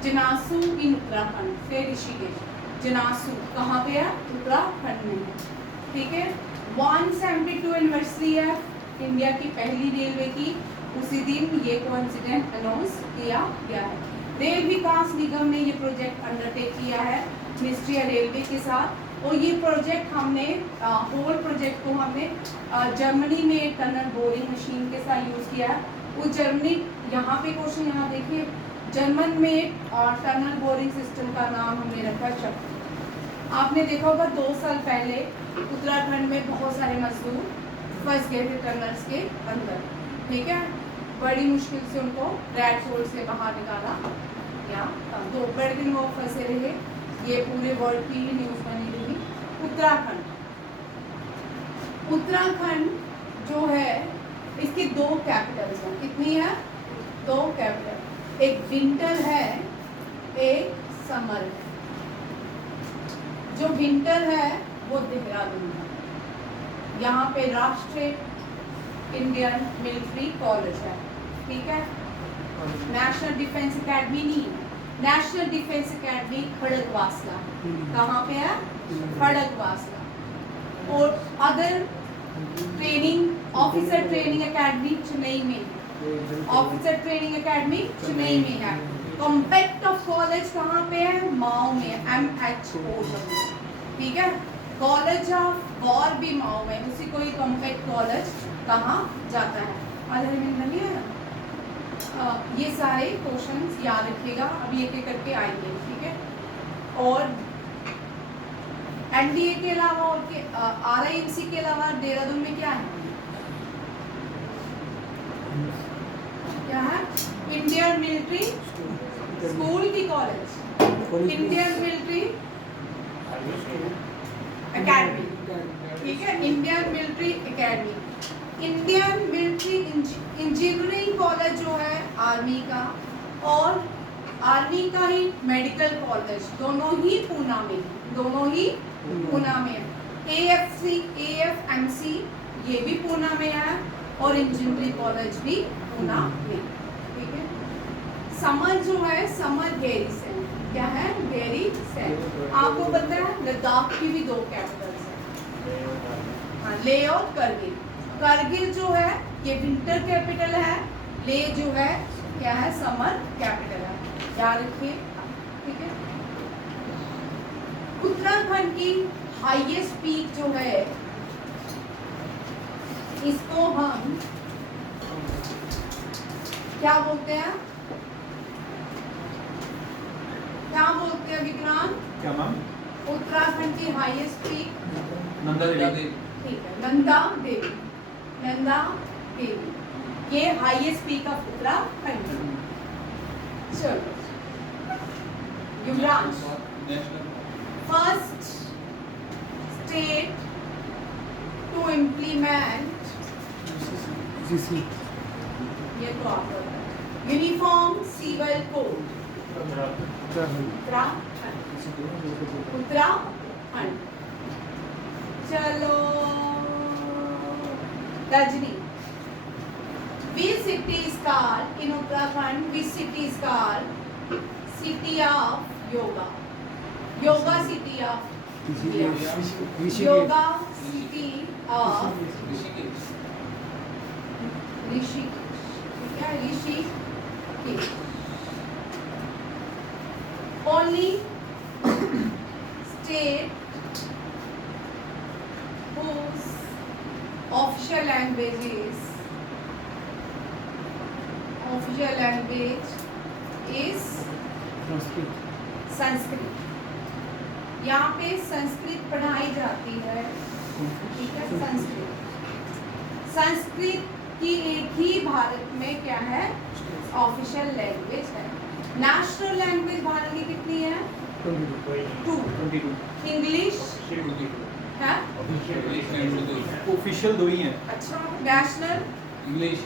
जनासू इन उत्तराखंड से ऋषिकेश। जनासू कहाँ पे है? उत्तराखंड में है। ठीक है, 172 एनिवर्सरी है इंडिया की पहली रेलवे की, उसी दिन ये कोइंसिडेंट अनाउंस किया गया है। रेल विकास निगम ने ये प्रोजेक्ट अंडरटेक किया है मिनिस्ट्री ऑफ रेलवे के साथ। और ये प्रोजेक्ट हमने होल प्रोजेक्ट को हमने जर्मनी में टनल बोरिंग मशीन के साथ यूज़ किया है। वो जर्मनी, यहाँ पे क्वेश्चन यहाँ देखिए, जर्मन में टनल बोरिंग सिस्टम का नाम हमने रखा चक्र। आपने देखा होगा 2 साल पहले उत्तराखंड में बहुत सारे मजदूर फंस गए थे टनल्स के अंदर। ठीक है, बड़ी मुश्किल से उनको रेड फोर्ट से बाहर निकाला गया। 2 बड़े दिन वो फंसे रहे, ये पूरे वर्ल्ड की न्यूज़ बनी रही। उत्तराखंड जो है इसकी 2 कैपिटल्स हैं। कितनी है? 2 कैपिटल, एक विंटर है, एक समर है। जो विंटर है वो देहरादून है, यहाँ पे राष्ट्रीय इंडियन मिलिट्री कॉलेज है, ठीक है। नेशनल डिफेंस एकेडमी नहीं है, नेशनल डिफेंस एकेडमी खड़गवासला, कहाँ पे है? खड़गवासला। और other training officer training academy Chennai में, ऑफिसर ट्रेनिंग एकेडमी चेन्नई में है। कॉम्पैक्ट ऑफ कॉलेज कहाँ पे है? माओ में, MHO, ठीक है। कॉलेज ऑफ वॉर भी माओ में, उसी को ही कॉम्पैक्ट कॉलेज कहा जाता है। आधा मिनट बन गया। ये सारे क्वेश्चंस याद रखिएगा, अभी एक एक करके आएंगे, ठीक है। और NDA के अलावा और के RIMC के अलावा देहरादून में क्या है? क्या है? इंडियन मिलिट्री स्कूल की कॉलेज, इंडियन मिलिट्री एकेडमी, ठीक है। Indian military academy, Indian military engineering college जो है आर्मी का, और आर्मी का ही मेडिकल कॉलेज, दोनों ही पूना में, दोनों ही पूना में है। AFMC ये भी पूना में है, और इंजीनियरिंग कॉलेज भी पूना में, ठीक है। समर जो है, समर गेरी से, क्या है? गेरी से। आपको पता है लद्दाख की भी 2 कैपिटल्स है, हाँ, ले और करगिल। करगिल जो है ये विंटर कैपिटल है, ले जो है क्या है? समर कैपिटल है, याद रखिए, ठीक है। उत्तराखंड की हाईएस्ट पीक जो है, इसको हम क्या बोलते हैं? क्या बोलते हैं विक्रांत? क्या मैम? उत्तराखंड की हाईएस्ट पीक नंदा देवी। ठीक है, नंदा देवी, नंदा देवी, ये हाईएस्ट पीक ऑफ उत्तराखंड। चलो युवराज, फर्स्ट स्टेट टू इम्प्लीमेंट, ये तो आप यूनिफॉर्म सिविल कोड, उत्तराखंड। चलो Rajni, which city is called in Uttarakhand? Which city is called city of yoga? Yoga city of yoga city of Rishikesh, ठीक है, Rishikesh. Only state whose official language is Sanskrit. यहाँ पे संस्कृत पढ़ाई जाती है, ठीक है। संस्कृत की एक ही भारत में क्या है? ऑफिशियल लैंग्वेज है। नेशनल लैंग्वेज भारत की कितनी है? 22। इंग्लिश है, ऑफिशियल 2 ही हैं। अच्छा, नेशनल इंग्लिश,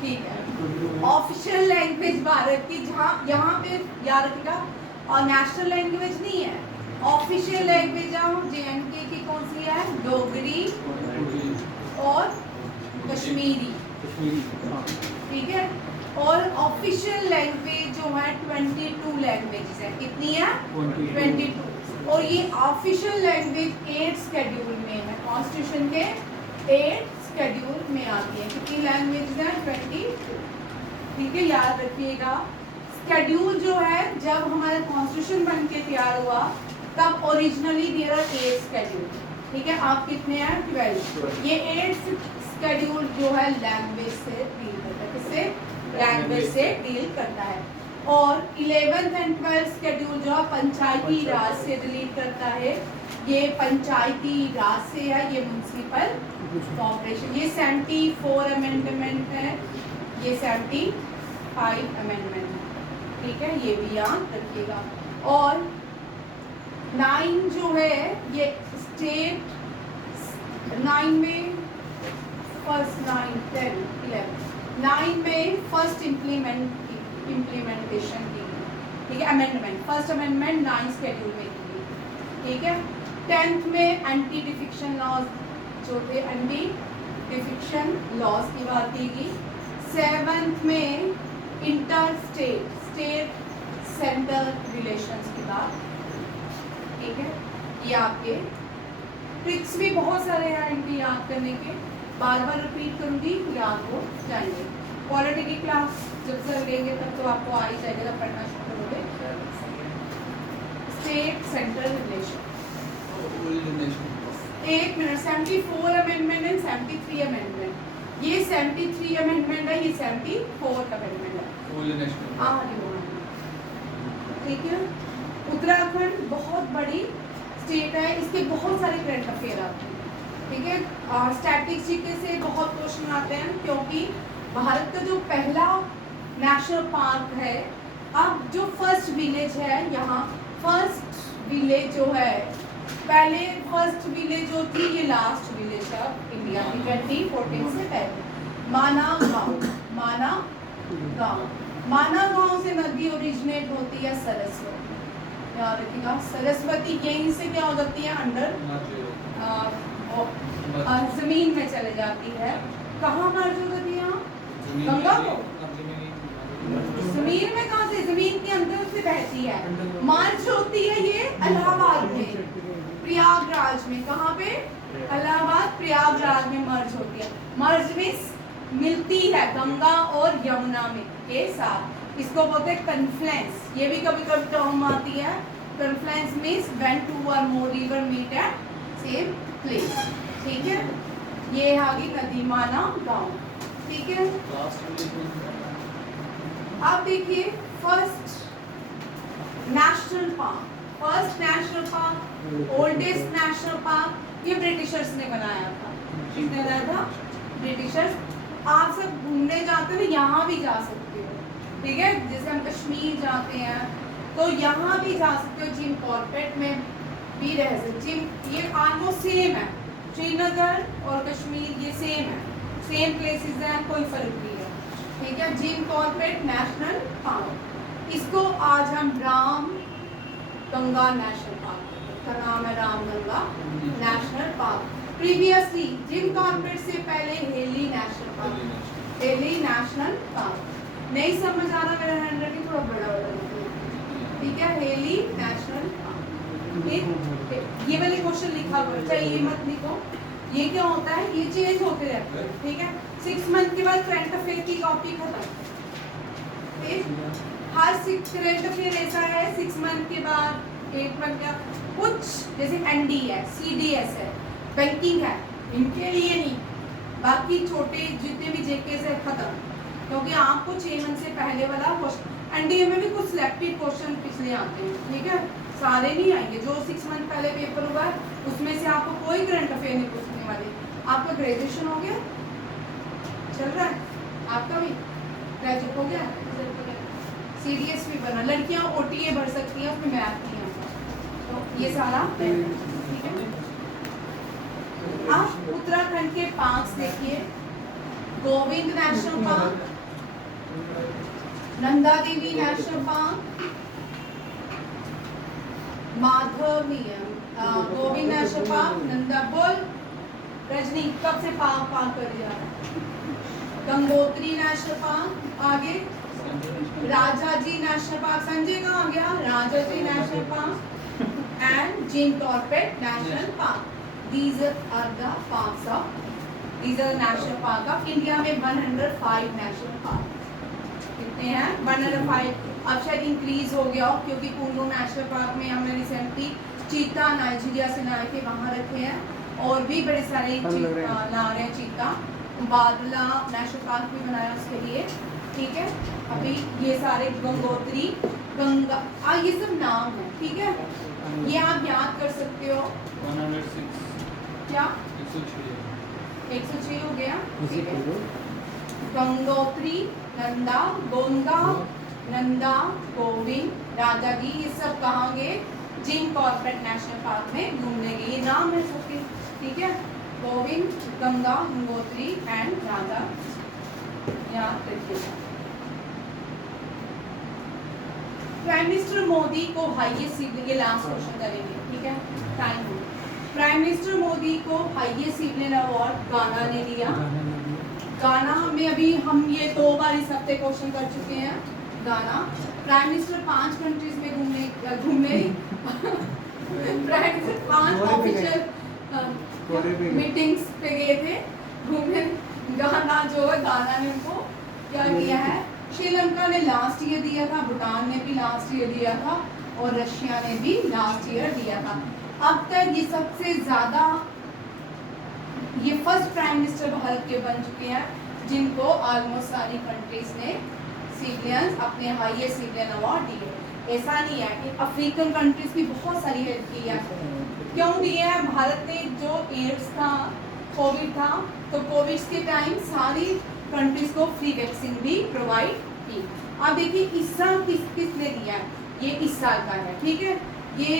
ठीक है। ऑफिशियल लैंग्वेज भारत की, जहाँ यहाँ पे याद रखिएगा, और नेशनल लैंग्वेज नहीं है। ऑफिशियल लैंग्वेज JNK की कौन सी है? डोगरी और कश्मीरी, ठीक है। और ऑफिशियल लैंग्वेज जो है 22 लैंग्वेजेस है, कितनी है? 22। और ये ऑफिशियल लैंग्वेज 8 शेड्यूल में है, कॉन्स्टिट्यूशन के 8 शेड्यूल में आती है। कितनी लैंग्वेज है? 22, ठीक है, याद रखिएगा। शेड्यूल जो है, जब हमारा कॉन्स्टिट्यूशन बन के तैयार हुआ, तब ओरिजिनली देयर आर 8 शेड्यूल, ठीक है। आप कितने हैं? 12। ये 8 शेड्यूल जो है लैंग्वेज से डील करता है, किससे? लैंग्वेज से डील करता है। और 11th and 12th शेड्यूल जो है पंचायती राज से डील करता है। ये पंचायती राज से है, ये म्युनिसिपल कॉर्पोरेशन। ये 74 अमेंडमेंट है, ये 75 अमेंडमेंट है, ठीक है, ये भी याद रखिएगा। और 9 जो है ये स्टेट, 9 में फर्स्ट, 9, 10, 11, 9 में फर्स्ट इम्प्लीमेंटेशन की, ठीक है, अमेंडमेंट, फर्स्ट अमेंडमेंट 9 शेड्यूल में की, ठीक है। 10th में एंटी डिफिक्शन लॉज चौथे एंटी डिफिक्शन लॉस की बात की। 7th में इंटर स्टेट सेंटर रिलेशंस की बात, ठीक है। ये आपके ट्रिक्स भी बहुत सारे हैं इनकी याद करने के, बार बार रिपीट करूंगी, याद हो जाएंगे। पॉलिटी की क्लास जब से लेंगे तब तो आपको आ ही जाएगा, जब पढ़ना शुरू करोगे। स्टेट सेंट्रल रिलेशन, एक मिनट, 74 अमेंडमेंट एंड 73 अमेंडमेंट। ये 73 अमेंडमेंट है, ये 74 अमेंडमेंट है। ठीक है। उत्तराखंड बहुत बड़ी स्टेट है, इसके बहुत सारे करंट अफेयर आते हैं, ठीक है। स्टैटिक जीके से बहुत क्वेश्चन आते हैं, क्योंकि भारत का जो पहला नेशनल पार्क है, अब जो फर्स्ट विलेज है यहाँ, फर्स्ट विलेज जो है, पहले फर्स्ट विलेज जो थी, ये लास्ट विलेज है इंडिया की 2014 से पहले। माना गांव से नदी ओरिजिनेट होती है सरस्वती, याद रखिएगा। सरस्वती यहीं से क्या हो जाती है, अंडर जमीन में चले जाती है। कहाँ मर्ज हो जाती है यहाँ, गंगा को जमीन में, कहाँ से, जमीन के अंदर से बहती है। मर्ज होती है ये इलाहाबाद में, प्रयागराज में। कहाँ पे, इलाहाबाद प्रयागराज में मर्ज होती है। मर्ज में मिलती है गंगा और यमुना में के साथ, इसको बोलते हैं कन्फ्लुएंस। ये भी कभी कभी टर्म आती है, कन्फ्लुएंस मींस व्हेन टू और more river meet at same place, ठीक है। ये आगे नदी माना गांव, ठीक है। अब देखिए first national park, oldest national park, ये ब्रिटिशर्स ने बनाया था। किसने बनाया था, ब्रिटिशर्स। आप सब घूमने जाते हो, यहाँ भी जा सकते हो, ठीक है। जैसे हम कश्मीर जाते हैं तो यहाँ भी जा सकते हो, जिम कॉर्बेट में भी रह सकते। ये ऑलमोस्ट सेम है, श्रीनगर और कश्मीर ये सेम है, सेम प्लेसेस हैं, कोई फर्क नहीं है, ठीक है। जिम कॉर्बेट नेशनल पार्क, इसको आज हम राम गंगा नेशनल पार्क का नाम है, Ram Ganga national park. Previously Jim Corbett से पहले heli national park, heli national park. नहीं समझ आ रहा, मेरा हैंडराइटिंग थोड़ा बड़ा है, ठीक है। हेली नेशनल पार्क, ठीक। ये वाले क्वेश्चन लिखा हुआ, चाहे ये मत लिखो, ये क्या होता है, ये चेंज होते रहते हैं, ठीक है। 6 मंथ के बाद करंट अफेयर की कॉपी खत्म, हर करंट अफेयर ऐसा है 6 मंथ के बाद, 8 मंथ का कुछ, जैसे एनडी है, सीडीएस है, बैंकिंग है, इनके लिए नहीं, बाकी छोटे जितने भी जेके से खत्म, क्योंकि आपको 6 मंथ से पहले वाला क्वेश्चन, एनडीए में भी कुछ सिलेक्टेड क्वेश्चन पिछले आते हैं, ठीक है, सारे नहीं आएंगे। जो 6 मंथ पहले पेपर हुआ है उसमें से आपको कोई करंट अफेयर नहीं पूछने वाले। आपका ग्रेजुएशन हो गया, चल रहा है, आपका भी ग्रेजुएट हो गया, सीडीएस भी बना, लड़कियां ओटीए भर सकती हैं, उसमें मैथ नहीं आता, तो ये सारा ठीक है। आप उत्तराखंड के पार्क्स देखिए, Govind national park, Nanda Devi national park, माधवनियम, गोविंद नेशनल पार्क, नंदा बोल, रजनी कब से पार्क कर दिया, गंगोत्री नेशनल पार्क, आगे राजाजी नेशनल पार्क, संजय कहाँ आ गया, Rajaji national park and Jim Corbett national park. These are the parks of, these are the national park of India में 105 national park कितने हैं, 105। अब शायद इंक्रीज हो गया हो, क्योंकि कुल्लू नेशनल पार्क में हमने रिसेंटली चीता नाइजीरिया से लाए थे, वहाँ रखे हैं, और भी बड़े सारे ला रहे हैं चीता। बादला नेशनल पार्क भी बनाया उसके लिए, ठीक है। अभी ये सारे गंगोत्री, गंगा, ये सब नाम है, ठीक है, ये आप याद कर सकते हो। 106 क्या 106 हो गया, ठीक है। गंगोत्री, नंदा, गोंगा, नंदा, गोविंद, राजाजी, ये सब कहाँ गए, जिम कॉर्बेट नेशनल पार्क में घूमने गए, ये नाम है सबके, ठीक है। गोविंद, गंगा, गंगोत्री एंड राजा, याद रखिएगा। प्राइम मिनिस्टर मोदी को हाईएस्ट, ये लास्ट क्वेश्चन करेंगे, ठीक है, टाइम हो। प्राइम मिनिस्टर मोदी को हाईएस्ट सिविलियन अवार्ड गाना ने दिया। गाना में अभी हम ये 2 बार इस हफ्ते क्वेश्चन कर चुके हैं। गाना प्राइम मिनिस्टर 5 कंट्रीज में घूमे प्राइम मिनिस्टर 5 ऑफिशियल मीटिंग्स पे गए थे घूमने। गाना जो है, गाना ने उनको क्या किया है, श्रीलंका ने लास्ट ईयर दिया था, भूटान ने भी लास्ट ईयर दिया था और रशिया ने भी लास्ट ईयर दिया था। अब तक ये सबसे ज़्यादा, ये फर्स्ट प्राइम मिनिस्टर भारत के बन चुके हैं जिनको ऑलमोस्ट सारी कंट्रीज ने सिविलियंस अपने हाईएस्ट सिविलियन अवार्ड दिए। ऐसा नहीं है कि अफ्रीकन कंट्रीज की बहुत सारी हेल्प की है। क्यों दिए हैं? भारत ने जो एड्स था, कोविड था, तो कोविड के टाइम सारी कंट्रीज को फ्री वैक्सीन भी प्रोवाइड की। अब देखिए इस साल किसने दिया है, ये इस साल का है, ठीक है। ये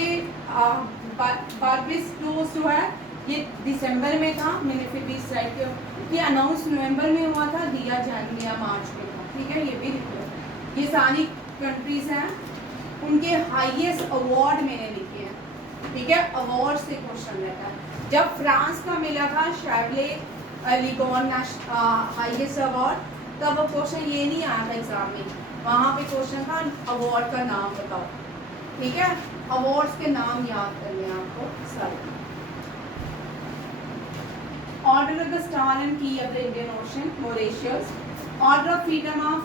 22 डोज जो है ये दिसंबर में था, मैंने फिर भी इस साइड के ये अनाउंस नवंबर में हुआ था, दिया जनवरी या मार्च में था, ठीक है। ये भी लिखो, ये सारी कंट्रीज हैं, उनके हाईएस्ट अवार्ड मैंने लिखे हैं, ठीक है। अवार्ड से क्वेश्चन रहता है। जब फ्रांस का मिला था शार्ले लिगोन हाईएस्ट अवार्ड, तब वो क्वेश्चन ये नहीं आया था एग्जाम में, वहाँ पे क्वेश्चन था अवार्ड का नाम बताओ, ठीक है। अवार्ड्स के नाम याद करने हैं आपको सारे। Order of the star and key of the Indian Ocean Mauritius, order of freedom of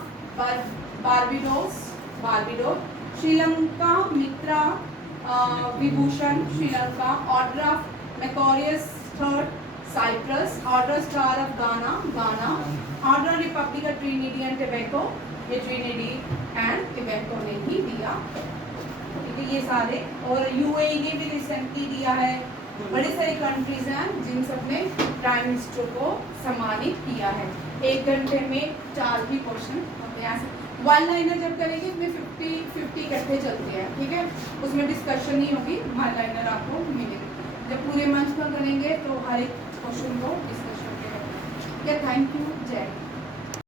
Barbados, Sri Lanka Mitra Vibhushan Sri Lanka, order of Makarios third Cyprus, order star of Ghana, order republic of Trinidad and Tobago, ये ट्रिनिटी एंड टोबैगो ने ही दिया, ठीक है। ये सारे, और यूएई ने भी रिसेंटली दिया है। बड़े सारे कंट्रीज हैं जिन सब ने प्राइम मिनिस्टर को सम्मानित किया है। 1 घंटे में 4 भी क्वेश्चन हम यहाँ से 1 लाइनर जब करेंगे इसमें 50 इकट्ठे चलते हैं, ठीक है। उसमें डिस्कशन नहीं होगी, 1 लाइनर आपको मिलेगी। जब पूरे मंच पर करेंगे तो हर एक क्वेश्चन को डिस्कशन करेंगे। थैंक यू, जय।